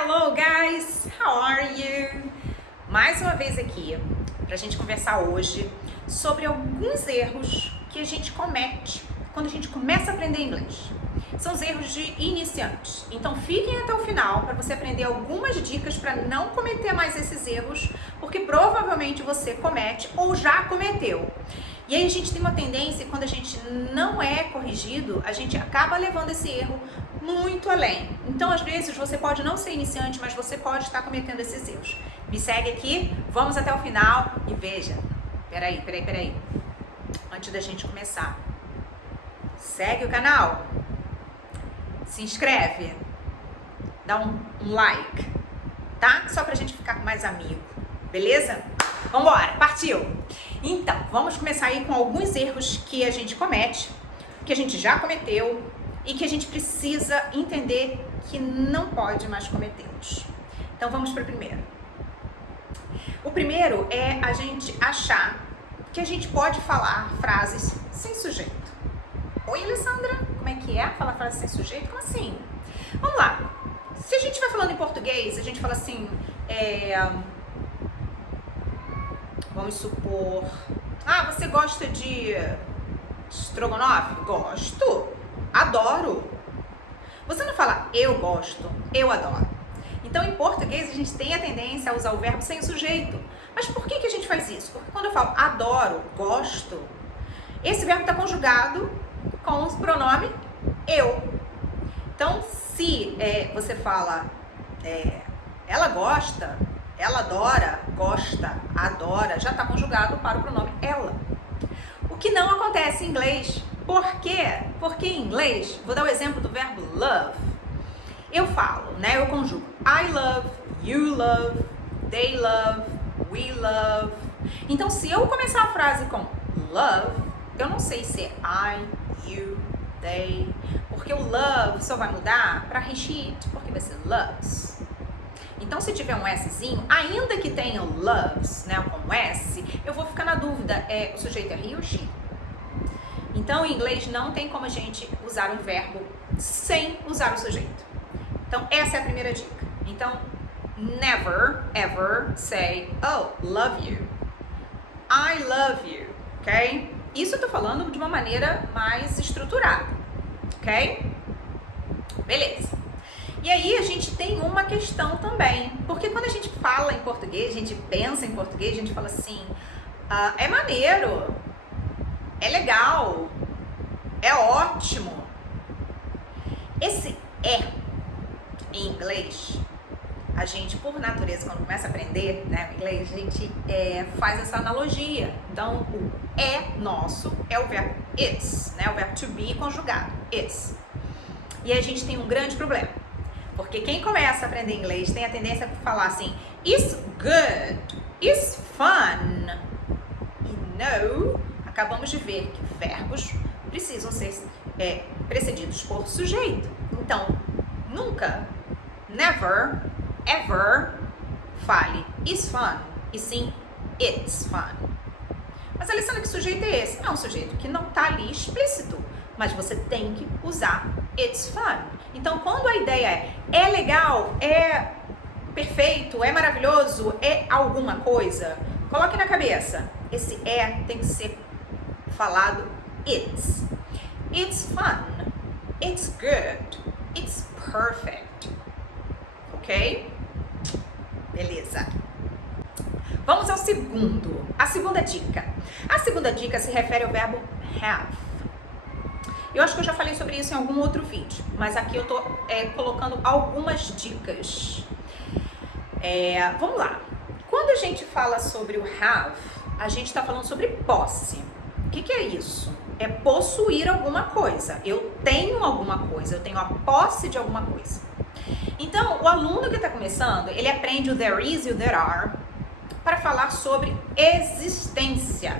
Hello guys, how are you? Mais uma vez aqui pra gente conversar hoje sobre alguns erros que a gente comete quando a gente começa a aprender inglês. São os erros de iniciantes. Então fiquem até o final para você aprender algumas dicas para não cometer mais esses erros, porque provavelmente você comete ou já cometeu. E aí a gente tem uma tendência, quando a gente não é corrigido, a gente acaba levando esse erro muito além. Então, às vezes, você pode não ser iniciante, mas você pode estar cometendo esses erros. Me segue aqui, vamos até o final e veja. Peraí. Antes da gente começar, segue o canal, se inscreve, dá um like, tá? Só pra gente ficar mais amigo, beleza? Vambora, partiu! Então, vamos começar aí com alguns erros que a gente comete, que a gente já cometeu e que a gente precisa entender que não pode mais cometê-los. Então, vamos para o primeiro. O primeiro é a gente achar que a gente pode falar frases sem sujeito. Oi, Alessandra, como é que é falar frase sem sujeito? Como assim? Vamos lá. Se a gente estiver falando em português, a gente fala assim, vamos supor, você gosta de estrogonofe? Gosto, adoro. Você não fala eu gosto, eu adoro. Então, em português, a gente tem a tendência a usar o verbo sem o sujeito. Mas por que a gente faz isso? Porque quando eu falo adoro, gosto, esse verbo está conjugado com o pronome eu. Então, se você fala ela gosta, ela adora, gosta, adora, já está conjugado para o pronome ela. O que não acontece em inglês. Por quê? Porque em inglês, vou dar o exemplo do verbo love. Eu falo, eu conjugo I love, you love, they love, we love. Então, se eu começar a frase com love, eu não sei se é I, you, they, porque o love só vai mudar para he, porque vai ser loves. Então, se tiver um Szinho, ainda que tenha o loves, com S, eu vou ficar na dúvida, o sujeito é he ou she? Então, em inglês, não tem como a gente usar um verbo sem usar o sujeito. Então, essa é a primeira dica. Então, never, ever say, oh, love you. I love you, ok? Isso eu tô falando de uma maneira mais estruturada, ok? Beleza. E aí a gente tem uma questão também, porque quando a gente fala em português, a gente pensa em português, a gente fala assim, é maneiro, é legal, é ótimo. Esse em inglês, a gente, por natureza, quando começa a aprender o inglês, a gente faz essa analogia. Então, o nosso é o verbo is, o verbo to be conjugado, is. E a gente tem um grande problema. Porque quem começa a aprender inglês tem a tendência a falar assim, it's good, it's fun. E no, acabamos de ver que verbos precisam ser precedidos por sujeito. Então, nunca, never, ever, fale it's fun, e sim it's fun. Mas, Alessandra, que sujeito é esse? É um sujeito que não está ali explícito, mas você tem que usar it's fun. Então, quando a ideia é legal, é perfeito, é maravilhoso, é alguma coisa, coloque na cabeça, esse tem que ser falado it's. It's fun, it's good, it's perfect. Ok? Beleza. Vamos ao segundo. A segunda dica. A segunda dica se refere ao verbo have. Eu acho que eu já falei sobre isso em algum outro vídeo, mas aqui eu tô colocando algumas dicas. Vamos lá. Quando a gente fala sobre o have, a gente está falando sobre posse. O que é isso? É possuir alguma coisa. Eu tenho alguma coisa, eu tenho a posse de alguma coisa. Então, o aluno que está começando, ele aprende o there is e o there are para falar sobre existência,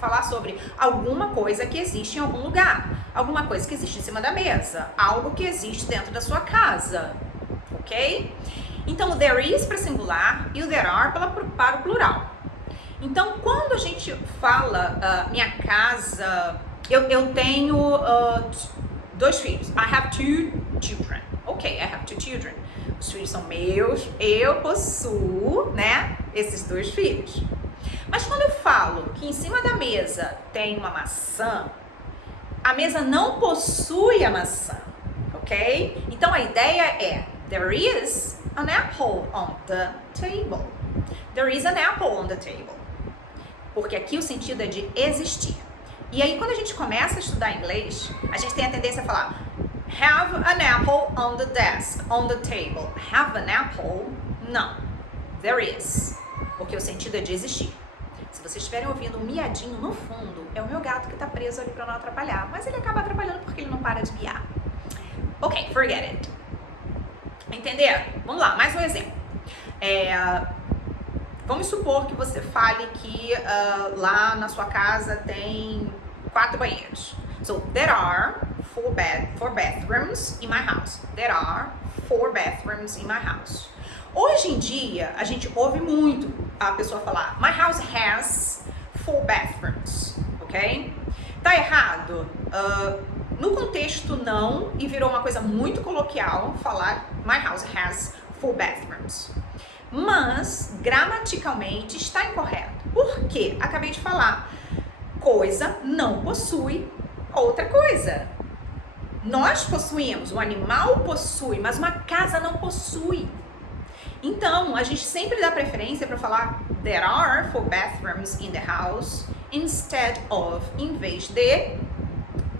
falar sobre alguma coisa que existe em algum lugar, alguma coisa que existe em cima da mesa, algo que existe dentro da sua casa, ok? Então, o there is para singular e o there are para o plural. Então, quando a gente fala minha casa, eu tenho 2 filhos. I have 2 children. Ok, I have 2 children. Os filhos são meus, eu possuo, né, esses 2 filhos. Mas quando eu falo que em cima da mesa tem uma maçã, a mesa não possui a maçã, ok? Então a ideia é, there is an apple on the table. There is an apple on the table. Porque aqui o sentido é de existir. E aí quando a gente começa a estudar inglês, a gente tem a tendência a falar have an apple on the desk, on the table. Have an apple? Não. There is. Porque o sentido é de existir. Se vocês estiverem ouvindo um miadinho no fundo, é o meu gato que está preso ali para não atrapalhar. Mas ele acaba atrapalhando porque ele não para de miar. Ok, forget it. Entenderam? Vamos lá, mais um exemplo. Vamos supor que você fale que lá na sua casa tem 4 banheiros. So, there are 4 bathrooms in my house. There are 4 bathrooms in my house. Hoje em dia, a gente ouve muito a pessoa falar my house has 4 bathrooms, ok? Tá errado? No contexto não, e virou uma coisa muito coloquial falar my house has 4 bathrooms. Mas, gramaticalmente, está incorreto. Por quê? Acabei de falar. Coisa não possui outra coisa. Nós possuímos, o animal possui, mas uma casa não possui. Então, a gente sempre dá preferência para falar there are 4 bathrooms in the house instead of, em vez de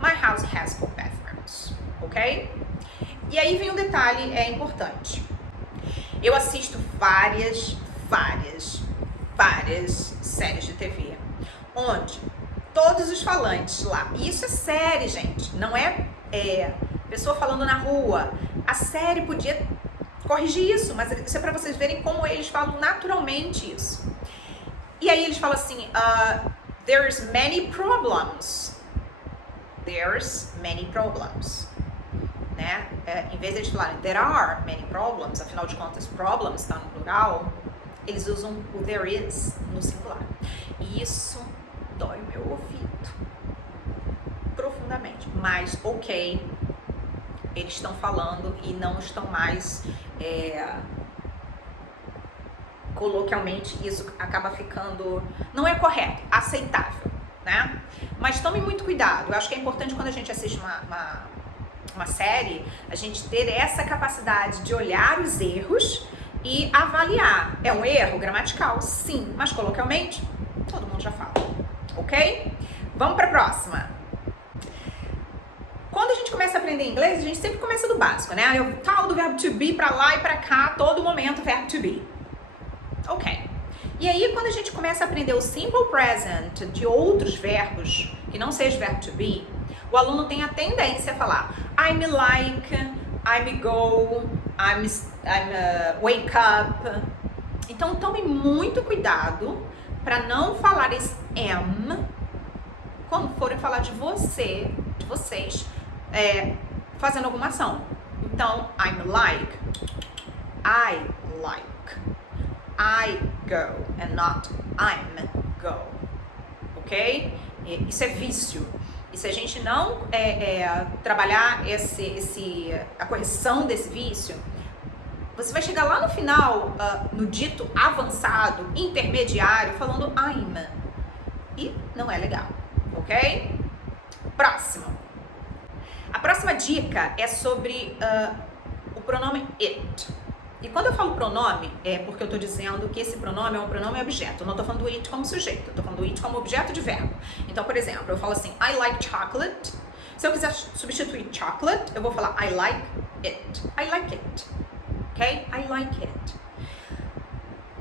my house has 4 bathrooms, ok? E aí vem um detalhe importante. Eu assisto várias séries de TV, onde todos os falantes lá, e isso é série, gente, não é pessoa falando na rua. A série podia corrigir isso, mas isso é para vocês verem como eles falam naturalmente isso. E aí eles falam assim, there's many problems. There's many problems. Né? Em vez de eles falarem there are many problems, afinal de contas, problems está no plural, eles usam o there is no singular. E isso dói o meu ouvido profundamente. Mas, ok, eles estão falando e não estão mais coloquialmente, isso acaba ficando, não é correto, aceitável, né? Mas tome muito cuidado. Eu acho que é importante quando a gente assiste uma série, a gente ter essa capacidade de olhar os erros e avaliar. É um erro gramatical? Sim, mas coloquialmente, todo mundo já fala, ok? Vamos para a próxima. Quando a gente começa a aprender inglês, a gente sempre começa do básico, né? O tal do verbo to be pra lá e pra cá, todo momento verbo to be. Ok. E aí, quando a gente começa a aprender o simple present de outros verbos, que não seja verbo to be, o aluno tem a tendência a falar I'm like, I'm go, I'm wake up. Então, tome muito cuidado para não falar esse am quando forem falar de você, de vocês, fazendo alguma ação. Então, I'm like, I like, I go, and not I'm go, ok? Isso é vício. E se a gente não trabalhar a correção desse vício, você vai chegar lá no final, no dito avançado, intermediário, falando I'm. E não é legal, ok? Próximo. A próxima dica é sobre o pronome it. E quando eu falo pronome, é porque eu estou dizendo que esse pronome é um pronome objeto. Eu não estou falando do it como sujeito, eu estou falando do it como objeto de verbo. Então, por exemplo, eu falo assim, I like chocolate. Se eu quiser substituir chocolate, eu vou falar I like it. I like it. Ok? I like it.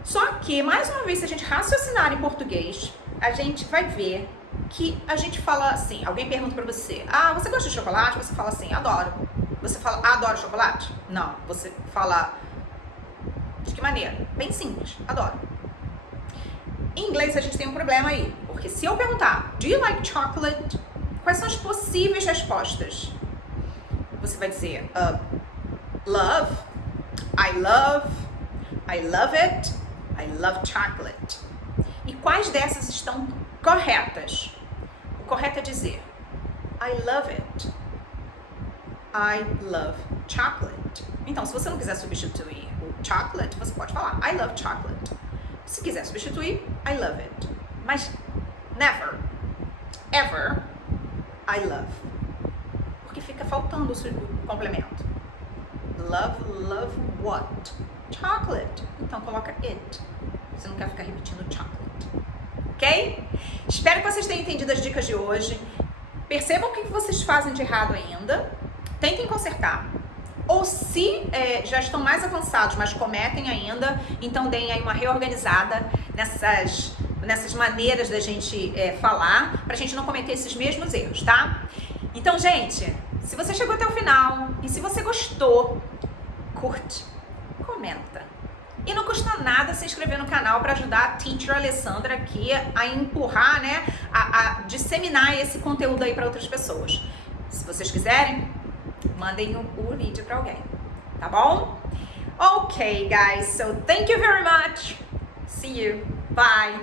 Só que, mais uma vez, se a gente raciocinar em português, a gente vai ver que a gente fala assim, alguém pergunta pra você, você gosta de chocolate? Você fala assim, adoro. Você fala, adoro chocolate? Não, você fala, de que maneira? Bem simples, adoro. Em inglês a gente tem um problema aí, porque se eu perguntar, do you like chocolate? Quais são as possíveis respostas? Você vai dizer, love, I love it, I love chocolate. E quais dessas estão corretas? O correto é dizer, I love it, I love chocolate. Então, se você não quiser substituir o chocolate, você pode falar I love chocolate. Se quiser substituir, I love it. Mas never, ever, I love. Porque fica faltando o complemento. Love what? Chocolate. Então coloca it. Você não quer ficar repetindo chocolate. Ok? Espero que vocês tenham entendido as dicas de hoje. Percebam o que vocês fazem de errado ainda. Tentem consertar. Ou se já estão mais avançados, mas cometem ainda, então deem aí uma reorganizada nessas maneiras da gente falar, pra gente não cometer esses mesmos erros, tá? Então, gente, se você chegou até o final e se você gostou, curte, comenta. E não custa nada se inscrever no canal para ajudar a Teacher Alessandra aqui a empurrar, né, a disseminar esse conteúdo aí para outras pessoas. Se vocês quiserem, mandem o vídeo para alguém, tá bom? Ok, guys, so thank you very much. See you. Bye.